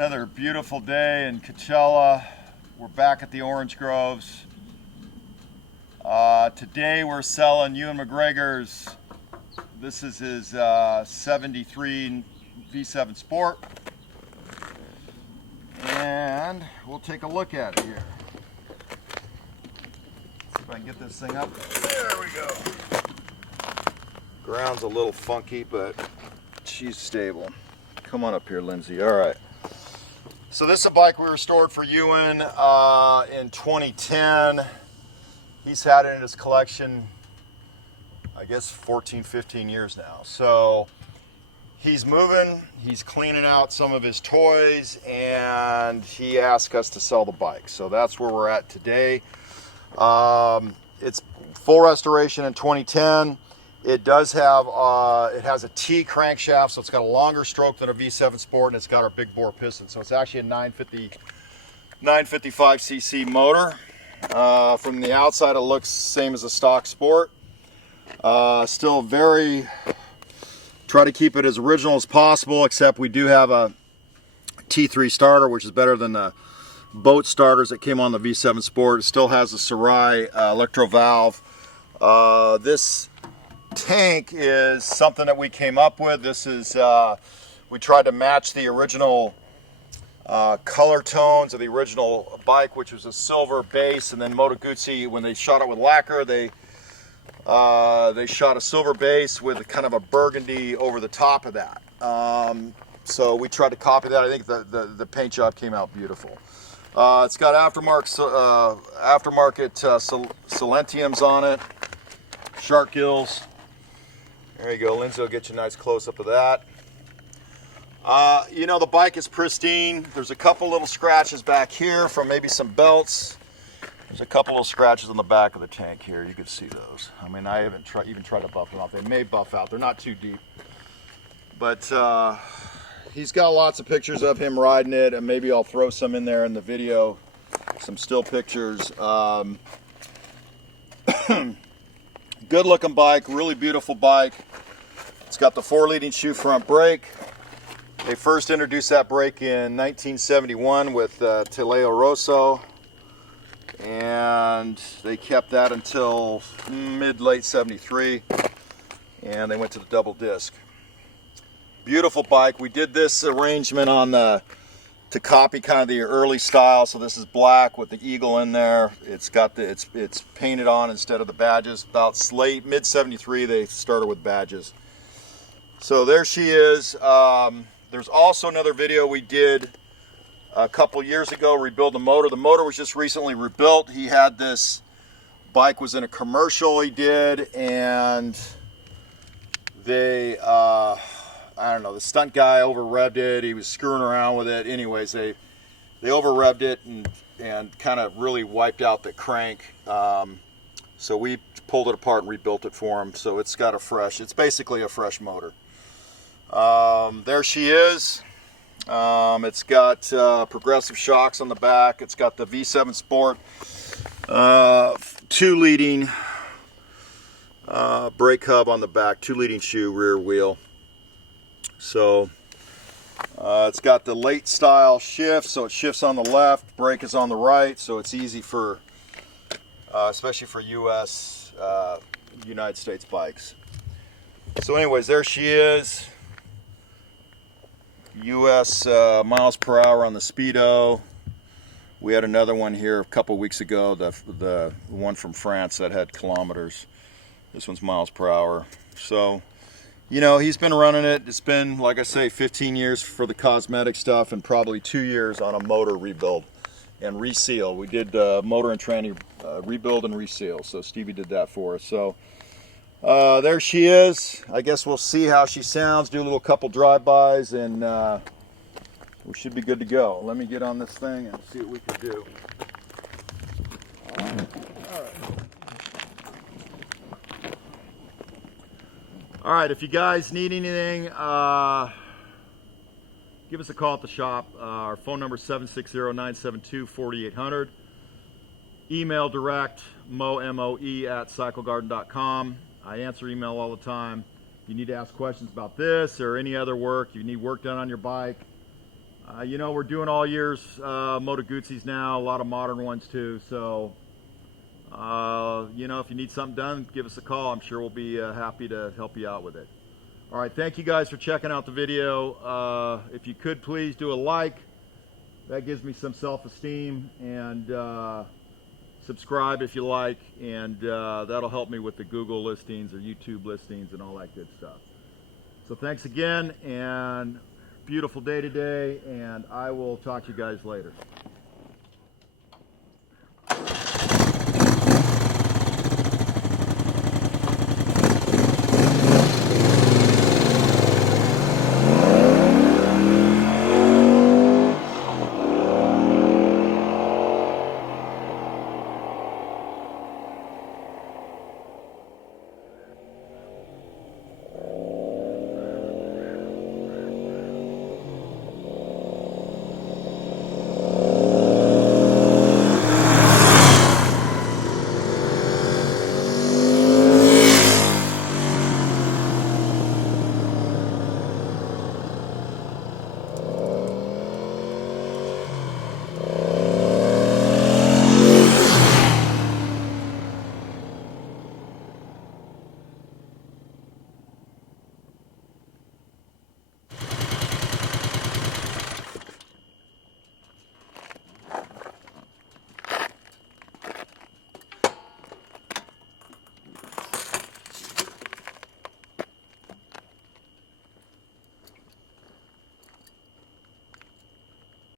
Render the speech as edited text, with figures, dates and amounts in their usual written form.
Another beautiful day in Coachella. We're back at the Orange Groves. Today we're selling Ewan McGregor's. This is his 73 V7Sport. And we'll take a look at it here. See if I can get this thing up. There we go. Ground's a little funky, but she's stable. Come on up here, Lindsay. All right. So this is a bike we restored for Ewan in 2010. He's had it in his collection, I guess, 14, 15 years now. So he's moving, he's cleaning out some of his toys, and he asked us to sell the bike. So that's where we're at today. It's full restoration in 2010. It does have, it has a T crankshaft, so it's got a longer stroke than a V7Sport, and it's got our big bore piston. So it's actually a 955cc motor. From the outside, it looks same as a stock Sport. Still very, try to keep it as original as possible, except we do have a T3 starter, which is better than the boat starters that came on the V7Sport. It still has a Sarai electro valve. This tank is something that we came up with. This is, we tried to match the original color tones of the original bike, which was a silver base, and then Moto Guzzi, when they shot it with lacquer, they shot a silver base with kind of a burgundy over the top of that. So we tried to copy that. I think the paint job came out beautiful. It's got aftermarket Silentiums on it, shark gills. There you go, Lindsay will get you a nice close-up of that. You know, the bike is pristine. There's a couple little scratches back here from maybe some belts. There's a couple little scratches on the back of the tank here. You can see those. I mean, I haven't even tried to buff them out. They may buff out. They're not too deep. But he's got lots of pictures of him riding it, and maybe I'll throw some in there in the video, some still pictures. Good looking bike, really beautiful bike. It's got the 4-leading shoe front brake. They first introduced that brake in 1971 with Teleo Rosso, and they kept that until mid-late 73, and they went to the double disc. Beautiful bike. We did this arrangement on the to copy kind of the early style. So this is black with the eagle in there. It's got the it's painted on instead of the badges. About late mid 73 they started with badges. So there she is. There's also another video we did a couple years ago, rebuild the motor. The motor was just recently rebuilt. He had this bike was in a commercial he did, and they I don't know, the stunt guy over revved it. He was screwing around with it. Anyways, they over revved it and kind of really wiped out the crank. So we pulled it apart and rebuilt it for him. So it's got it's basically a fresh motor. There she is. It's got progressive shocks on the back. It's got the V7Sport 2-leading brake hub on the back, 2-leading shoe, rear wheel. So it's got the late style shift, so it shifts on the left, brake is on the right, so it's easy for, especially for United States bikes. So anyways, there she is. US miles per hour on the Speedo. We had another one here a couple weeks ago, the one from France that had kilometers. This one's miles per hour. So, you know, he's been running it. It's been, like I say, 15 years for the cosmetic stuff and probably 2 years on a motor rebuild and reseal. We did motor and tranny rebuild and reseal. So Stevie did that for us. So there she is. I guess we'll see how she sounds, do a little couple drive-bys, and we should be good to go. Let me get on this thing and see what we can do. All right. All right, if you guys need anything, give us a call at the shop. Our phone number is 760-972-4800. Email direct, moe@cyclegarden.com. I answer email all the time. If you need to ask questions about this or any other work, you need work done on your bike, You know, we're doing all years Moto Guzzis now, a lot of modern ones too. So, you know, if you need something done, give us a call. I'm sure we'll be happy to help you out with it. All right, thank you guys for checking out the video. If you could please do a like, that gives me some self-esteem, and subscribe if you like, and that'll help me with the Google listings or YouTube listings and all that good stuff. So thanks again, and beautiful day today, and I will talk to you guys later.